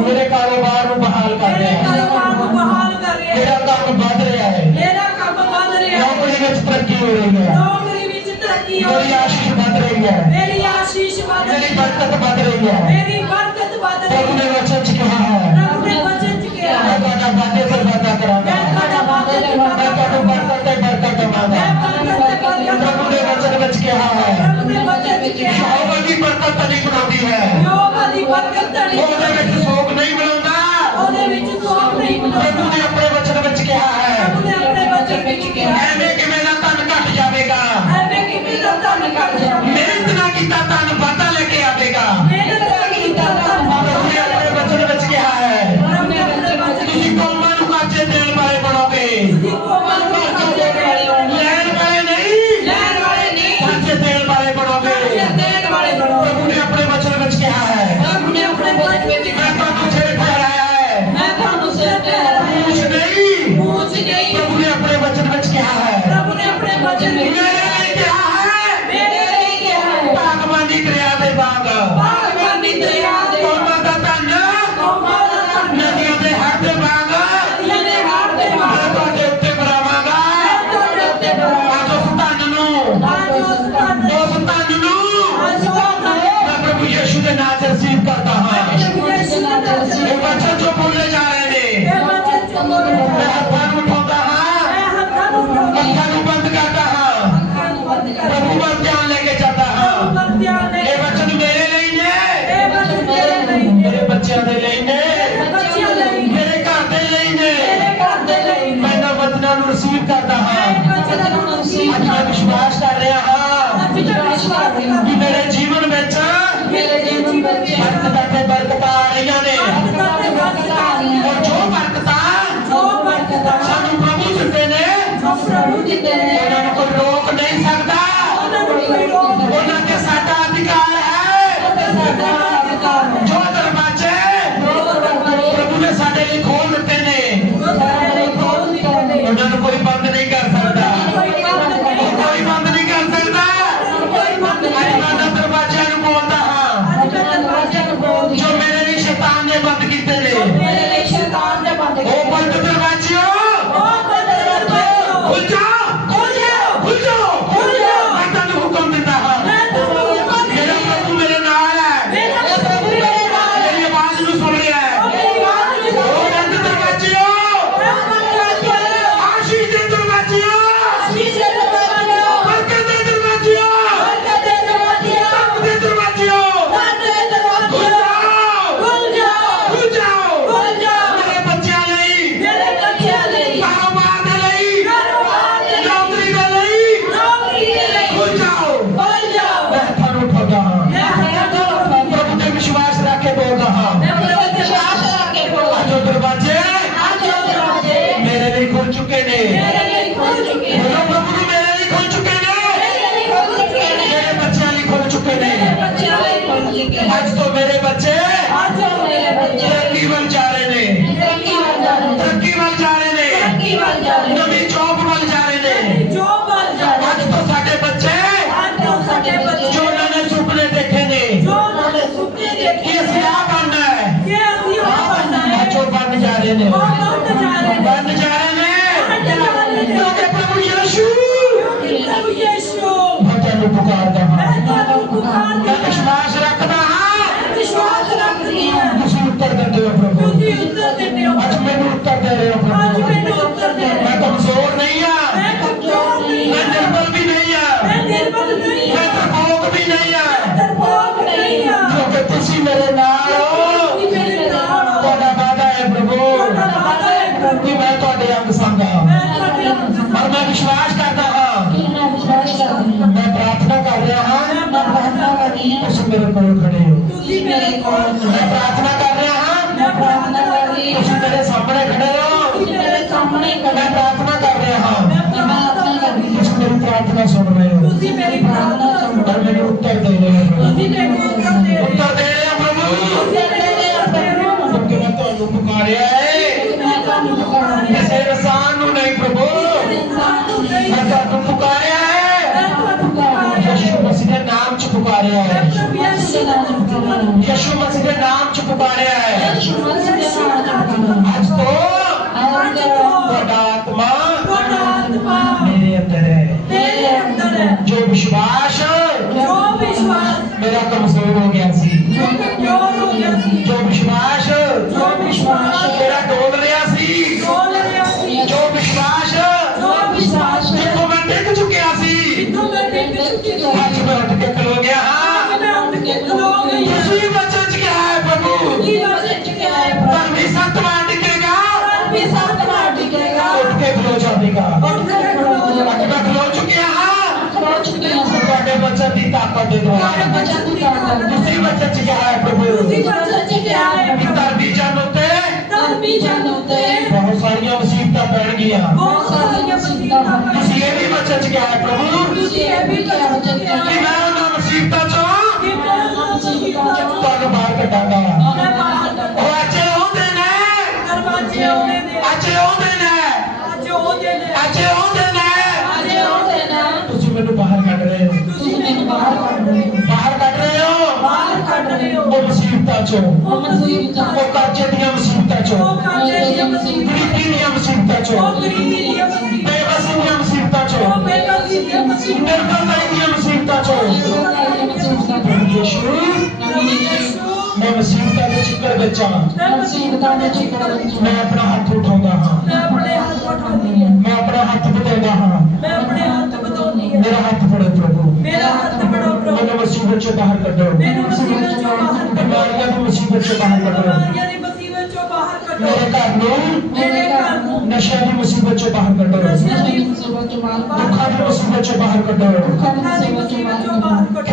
میرے کاروبار بحال کر رہا ہے میرا کام بڑھ رہا ہے نوکری ہو رہی ہے میری آشیش بڑھ رہی ہے میری برکت بڑھ رہی ہے برکت تلی بنا دی ہے یوگا دی برکت تلی بنا دی ہے decir مجھے کوئی فرق نہیں میں وشواس کرتا ہوں ਮੇਰੇ ਕੋਲ ਖੜੇ ਹੋ। ਤੁਸੀਂ ਮੇਰੇ ਕੋਲ ਮੈਂ ਪ੍ਰਾਰਥਨਾ ਕਰ ਰਿਹਾ ਹਾਂ। ਮੈਂ ਪ੍ਰਾਰਥਨਾ ਕਰ ਰਹੀ ਤੁਸੀਂ ਮੇਰੇ ਸਾਹਮਣੇ ਖੜੇ ਹੋ। ਤੁਸੀਂ ਮੇਰੇ ਸਾਹਮਣੇ ਖੜੇ ਪ੍ਰਾਰਥਨਾ ਕਰ ਰਿਹਾ ਹਾਂ। ਮੈਂ ਪ੍ਰਾਰਥਨਾ ਕਰ ਰਹੀ ਤੁਸੀਂ ਮੇਰੀ ਪ੍ਰਾਰਥਨਾ ਸੁਣ ਰਹੇ ਹੋ। ਤੁਸੀਂ ਮੇਰੀ ਪ੍ਰਾਰਥਨਾ ਸੁਣ ਰਹੇ ਹੋ। ਮੈਨੂੰ ਉੱਤਰ ਦੇ ਰਹੇ ਹੋ। ਤੁਸੀਂ ਮੈਨੂੰ ਉੱਤਰ ਦੇ ਰਹੇ ਹੋ। ਉੱਤਰ ਦੇ ਰਹੇ ਹੋ ਪ੍ਰਭੂ। ਤੁਸੀਂ ਦੇ ਰਹੇ ਹੋ। ਪ੍ਰਭੂ ਕਿਉਂਕਿ ਮੈਂ ਤੁਹਾਨੂੰ ਪੁਕਾਰਿਆ ਹੈ ਮੈਂ ਤੁਹਾਨੂੰ ਪੁਕਾਰਿਆ ਕਿਸੇ ਇਨਸਾਨ ਨੂੰ ਨਹੀਂ ਪ੍ਰਭੂ। ਮੈਂ ਤੁਹਾਨੂੰ ਪੁਕਾਰਿਆ پکارے ہے یشو مسیح کے نام چ پکارے ہے آج تو آتما میرے اندر ہے۔ جو بشواش میرا کمزور ہو گیا سی۔ جو بشواش میرا دول رہا سی۔ جو بشواش میں ڈگ چکیا سی۔ طاقت دیتا ہوں مصیبت سے چھکے آئے پربھو تر بھی جان ہوتے تر بھی جان ہوتے بہت ساری مصیبتیں پڑ گیا بہت ساری مصیبتیں کچھ یہ بھی بچت کیا ہے پربھو کچھ یہ بھی کیا بچت کیا ہے کہ میں نہ مصیبتیں چاہوں کہ میں نہ مصیبتیں چاہوں تاں باہر کٹا گا اچھے ہو دینے مصیبتوں چوں او قرضے دیاں مصیبتوں چوں او قرضے دیاں مصیبتوں چوں او غریبی دیاں مصیبتوں چوں او بےبسی میں مصیبتوں دے چکر وچ میں اپنا ہاتھ اٹھاوندا ہاں میں ہاں میں اپنا ہاتھ بدوندا ہاں ہاں میرا ہاتھ پھڑو پربھو میرا ہاتھ پھڑو پربھو میں مصیبت چوں باہر کڈو میں مصیبت چوں مصیبت سے باہر کٹو۔ میرے گھر نشہ نشے دی مصیبت چوں باہر کٹو۔ دکھا دی مصیبت سے باہر کٹو۔